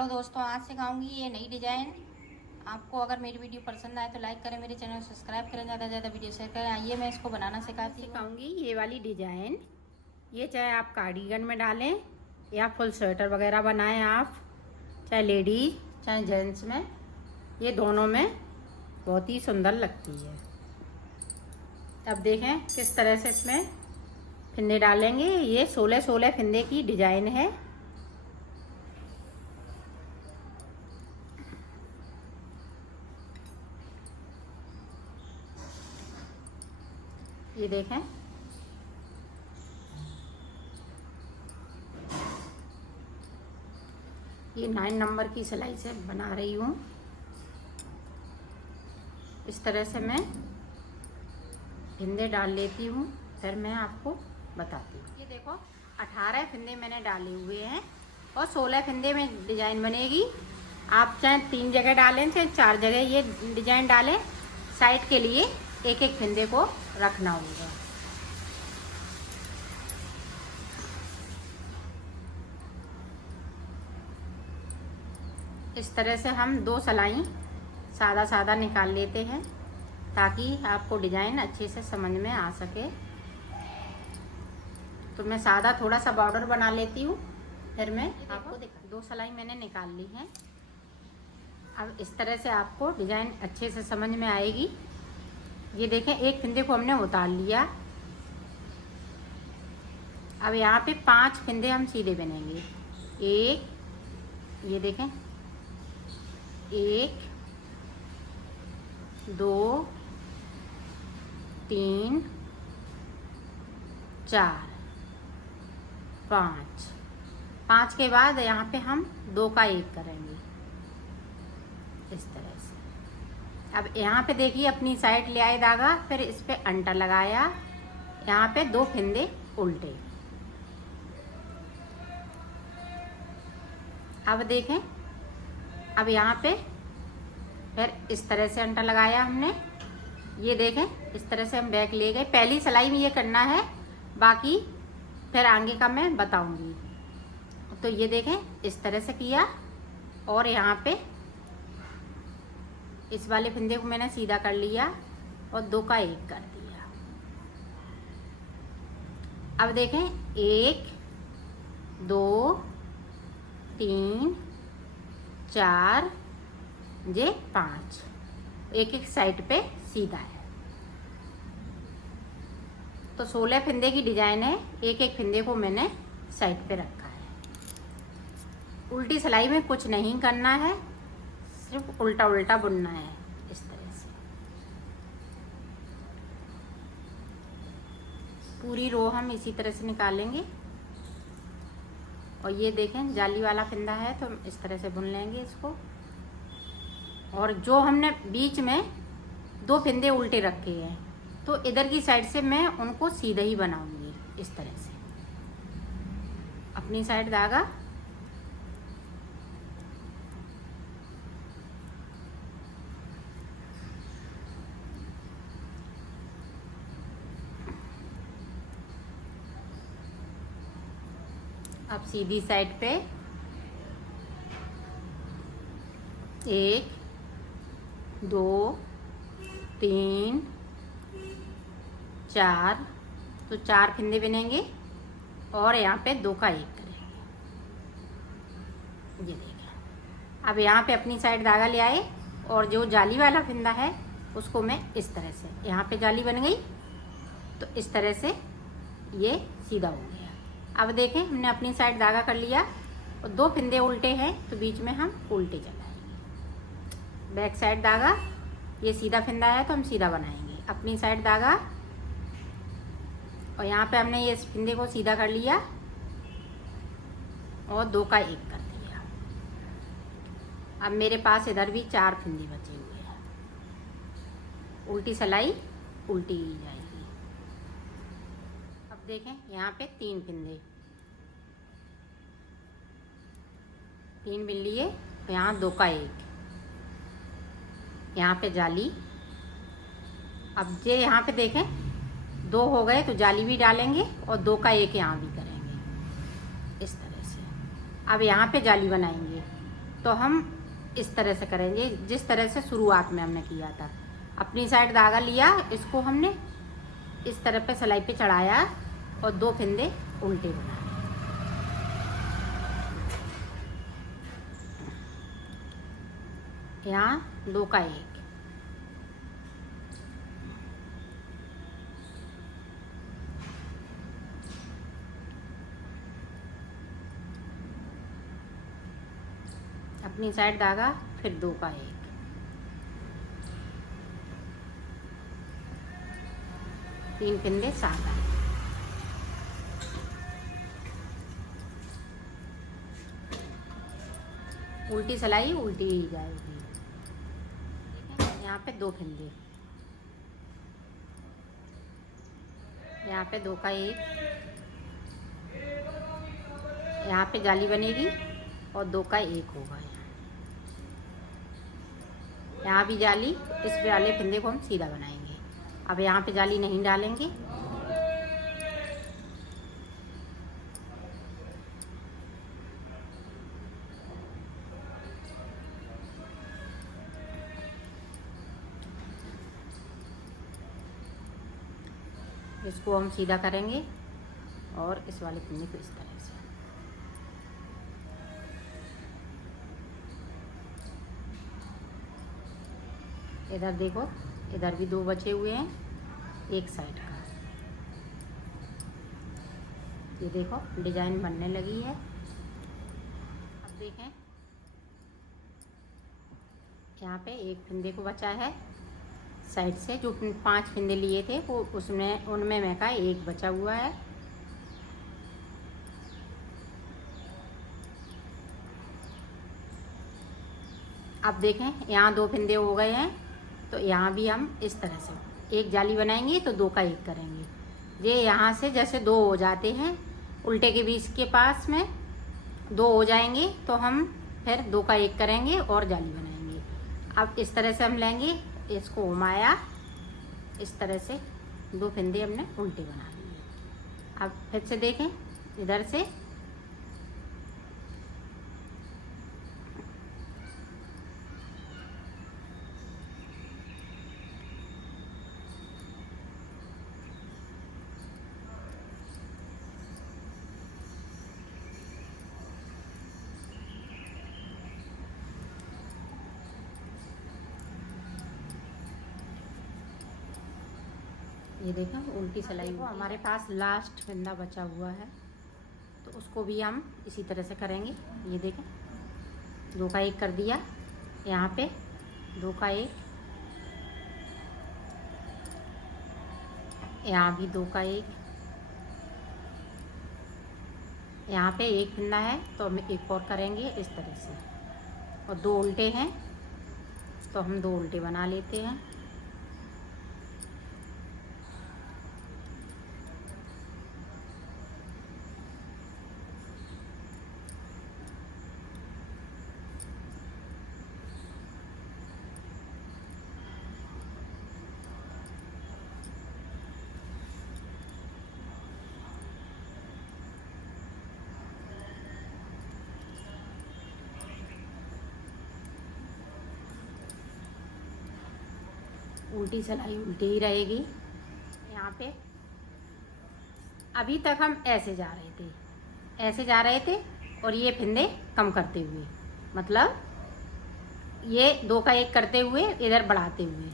Hello दोस्तों, आज सिखाऊंगी ये नई डिज़ाइन। आपको अगर मेरी वीडियो पसंद आए तो लाइक करें, मेरे चैनल को सब्सक्राइब करें, ज़्यादा से ज़्यादा वीडियो शेयर करें। आइए मैं इसको बनाना सिखाऊंगी ये वाली डिज़ाइन। ये चाहे आप कार्डिगन में डालें या फुल स्वेटर वगैरह बनाएं आप, चाहे लेडीज चाहे जेंट्स में, ये दोनों में बहुत ही सुंदर लगती है। अब देखें किस तरह से इसमें फिंदे डालेंगे। ये 16 फिंदे की डिज़ाइन है। ये देखें, ये 9 नंबर की सिलाई से बना रही हूँ। इस तरह से मैं फिंदे डाल लेती हूँ, फिर मैं आपको बताती हूँ। ये देखो 18 फिंदे मैंने डाले हुए हैं और 16 फिंदे में डिज़ाइन बनेगी। आप चाहे 3 जगह डालें चाहे 4 जगह ये डिज़ाइन डालें, साइड के लिए एक एक फिंदे को रखना होगा। इस तरह से हम 2 सिलाई सादा निकाल लेते हैं ताकि आपको डिज़ाइन अच्छे से समझ में आ सके। तो मैं सादा थोड़ा सा बॉर्डर बना लेती हूँ, फिर मैं आपको 2 सिलाई मैंने निकाल ली है। अब इस तरह से आपको डिज़ाइन अच्छे से समझ में आएगी। ये देखें, एक फिंदे को हमने उतार लिया। अब यहाँ पे 5 फिंदे हम सीधे बनेंगे। एक, ये देखें, 1 2 3 4 5 के बाद यहाँ पे हम 2 का 1 करेंगे इस तरह से। अब यहाँ पे देखिए, अपनी साइड ले आए धागा, फिर इस पे अंटा लगाया, यहाँ पे 2 फिंदे उल्टे। अब देखें, अब यहाँ पे फिर इस तरह से अंटा लगाया हमने। ये देखें, इस तरह से हम बैक ले गए। पहली सिलाई में ये करना है, बाकी फिर आगे का मैं बताऊंगी। तो ये देखें, इस तरह से किया और यहाँ पे इस वाले फिंदे को मैंने सीधा कर लिया और 2 का 1 कर दिया। अब देखें, 1 2 3 4 ये 5, एक एक साइड पे सीधा है। तो 16 फिंदे की डिजाइन है। एक एक फिंदे को मैंने साइड पे रखा है। उल्टी सिलाई में कुछ नहीं करना है, सिर्फ उल्टा उल्टा बुनना है इस तरह से। पूरी रो हम इसी तरह से निकालेंगे। और ये देखें, जाली वाला फिंदा है तो इस तरह से बुन लेंगे इसको। और जो हमने बीच में 2 फिंदे उल्टे रखे हैं, तो इधर की साइड से मैं उनको सीधा ही बनाऊंगी इस तरह से। अपनी साइड धागा, अब सीधी साइड पे 1 2 3 4, तो 4 फिंदे बनेंगे और यहाँ पे 2 का 1 करेंगे। ये देखिए, अब यहाँ पे अपनी साइड धागा ले आए और जो जाली वाला फिंदा है उसको मैं इस तरह से, यहाँ पे जाली बन गई तो इस तरह से ये सीधा हो गया। अब देखें, हमने अपनी साइड धागा कर लिया और 2 फिंदे उल्टे हैं तो बीच में हम उल्टे चलाएंगे। बैक साइड धागा, ये सीधा फिंदा है तो हम सीधा बनाएंगे। अपनी साइड धागा और यहाँ पे हमने ये फिंदे को सीधा कर लिया और 2 का 1 कर दिया। अब मेरे पास इधर भी 4 फिंदे बचे हुए हैं। उल्टी सिलाई उल्टी ही जाएगी। अब देखें, यहाँ पे 3 फिंदे, 3 बिन लिए, तो यहाँ 2 का 1, यहाँ पे जाली। अब ये यहाँ पे देखें 2 हो गए तो जाली भी डालेंगे और 2 का 1 यहाँ भी करेंगे इस तरह से। अब यहाँ पे जाली बनाएंगे, तो हम इस तरह से करेंगे जिस तरह से शुरुआत में हमने किया था। अपनी साइड धागा लिया, इसको हमने इस तरह पे सिलाई पे चढ़ाया और 2 फंदे उल्टे बनाए। यहाँ 2 का 1, अपनी साइड धागा, फिर 2 का 1, तीन फंदे सादा, उल्टी सिलाई उल्टी ही जाएगी। यहाँ पे 2 फंदे, यहाँ पे 2 का 1, यहाँ पे जाली बनेगी और 2 का 1 होगा। यहाँ भी जाली, इस वाले फंदे को हम सीधा बनाएंगे। अब यहाँ पे जाली नहीं डालेंगे। इसको हम सीधा करेंगे और इस वाले फंदे को इस तरह से। इधर देखो, इधर भी 2 बचे हुए हैं एक साइड का। ये देखो डिजाइन बनने लगी है। अब देखें, यहाँ पे एक फंदे को बचा है साइड से, जो 5 फंदे लिए थे वो उसमें उनमें मैं का 1 बचा हुआ है। अब देखें, यहाँ 2 फंदे हो गए हैं, तो यहाँ भी हम इस तरह से एक जाली बनाएंगे तो 2 का 1 करेंगे। ये यहाँ से जैसे 2 हो जाते हैं, उल्टे के बीच के पास में 2 हो जाएंगे, तो हम फिर 2 का 1 करेंगे और जाली बनाएंगे। अब इस तरह से हम लेंगे, इसको घुमाया, इस तरह से 2 फंदे हमने उल्टे बना लिए। अब फिर से देखें, इधर से ये देखें उल्टी सिलाई को। हमारे पास लास्ट फंदा बचा हुआ है, तो उसको भी हम इसी तरह से करेंगे। ये देखें, 2 का 1 कर दिया, यहाँ पे 2 का 1, यहाँ भी 2 का 1, यहाँ पे 1 फंदा है तो हम 1 और करेंगे इस तरह से, और 2 उल्टे हैं तो हम 2 उल्टे बना लेते हैं। उल्टी सिलाई उल्टी ही रहेगी। यहाँ पे अभी तक हम ऐसे जा रहे थे और ये फंदे कम करते हुए, मतलब ये 2 का 1 करते हुए इधर बढ़ाते हुए।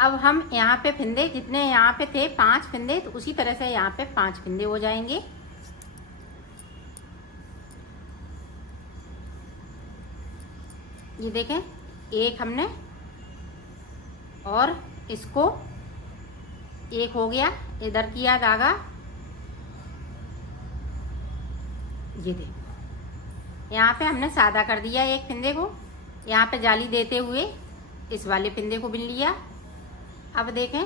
अब हम यहाँ पे फंदे जितने यहाँ पे थे 5 फंदे, तो उसी तरह से यहाँ पे 5 फंदे हो जाएंगे। ये देखें, 1 हमने, और इसको 1 हो गया, इधर किया धागा। ये देखो, यहाँ पे हमने सादा कर दिया एक फंदे को, यहाँ पे जाली देते हुए इस वाले फंदे को बिन लिया। अब देखें,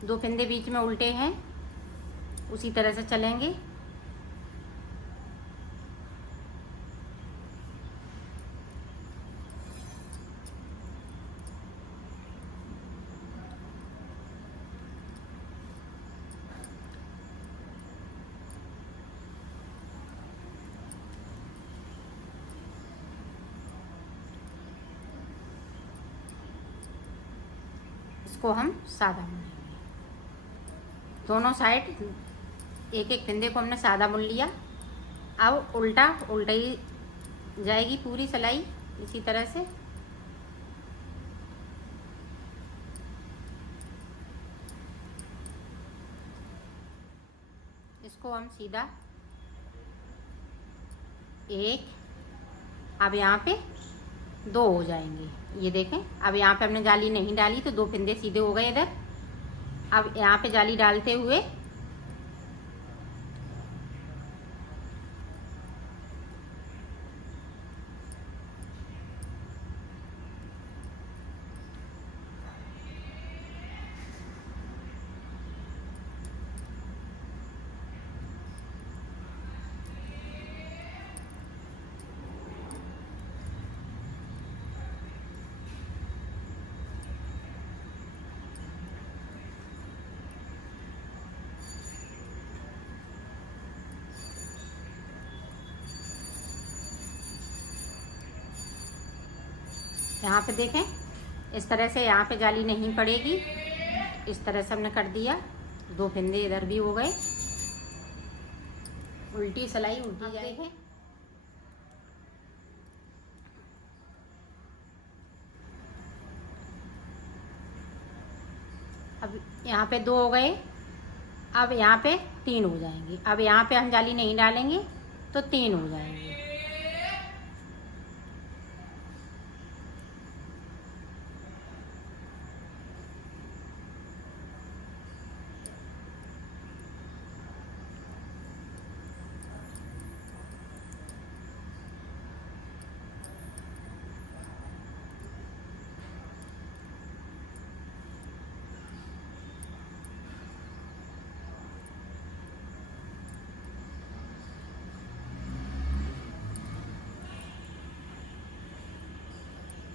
दो फंदे बीच में उल्टे हैं, उसी तरह से चलेंगे। इसको हम सादा बुनेंगे। दोनों साइड एक एक फंदे को हमने सादा बुन लिया। अब उल्टा ही जाएगी पूरी सिलाई इसी तरह से। इसको हम सीधा एक, अब यहाँ पे 2 हो जाएंगे। ये देखें, अब यहाँ पे हमने जाली नहीं डाली तो 2 फंदे सीधे हो गए इधर। अब यहाँ पे जाली डालते हुए यहाँ पे देखें, इस तरह से यहाँ पे जाली नहीं पड़ेगी। इस तरह से हमने कर दिया। 2 फंदे इधर भी हो गए। उल्टी सिलाई उल्टी जाएगी। अब यहाँ पे 2 हो गए। अब यहाँ पे 3 हो जाएंगे। अब यहाँ पे हम जाली नहीं डालेंगे तो 3 हो जाएंगे।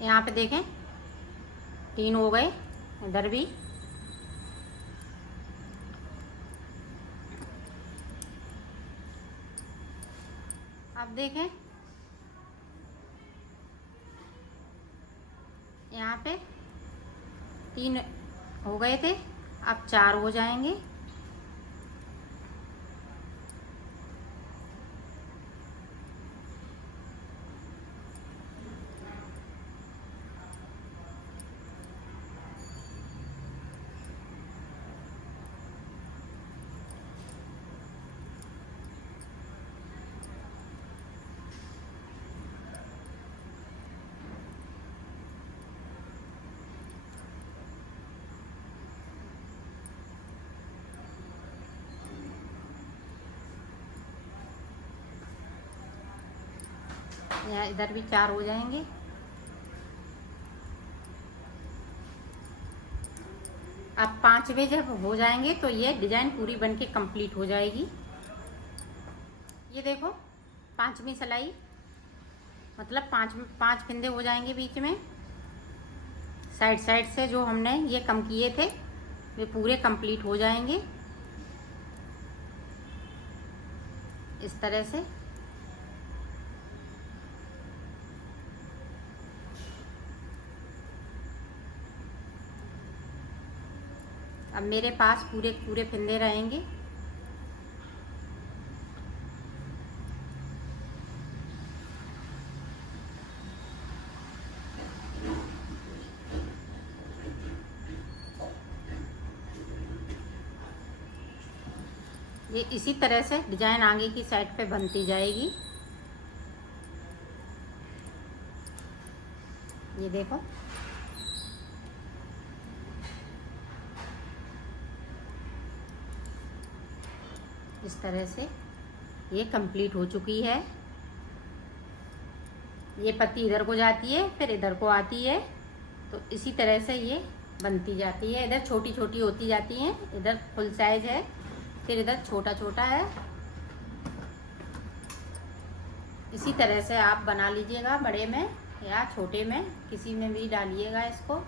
यहाँ पे देखें 3 हो गए, इधर भी। अब देखें, यहाँ पे 3 हो गए थे, अब 4 हो जाएंगे। यहाँ इधर भी 4 हो जाएंगे। अब 5वें जब हो जाएंगे तो ये डिजाइन पूरी बनके कंप्लीट हो जाएगी। ये देखो 5वीं सिलाई, मतलब 5 फंदे हो जाएंगे बीच में। साइड से जो हमने ये कम किए थे वे पूरे कंप्लीट हो जाएंगे इस तरह से। अब मेरे पास पूरे फंदे रहेंगे। ये इसी तरह से डिजाइन आगे की साइड पे बनती जाएगी। ये देखो, इस तरह से ये कंप्लीट हो चुकी है। ये पत्ती इधर को जाती है, फिर इधर को आती है, तो इसी तरह से ये बनती जाती है। इधर छोटी छोटी होती जाती हैं, इधर फुल साइज है, फिर इधर छोटा छोटा है। इसी तरह से आप बना लीजिएगा, बड़े में या छोटे में, किसी में भी डालिएगा इसको।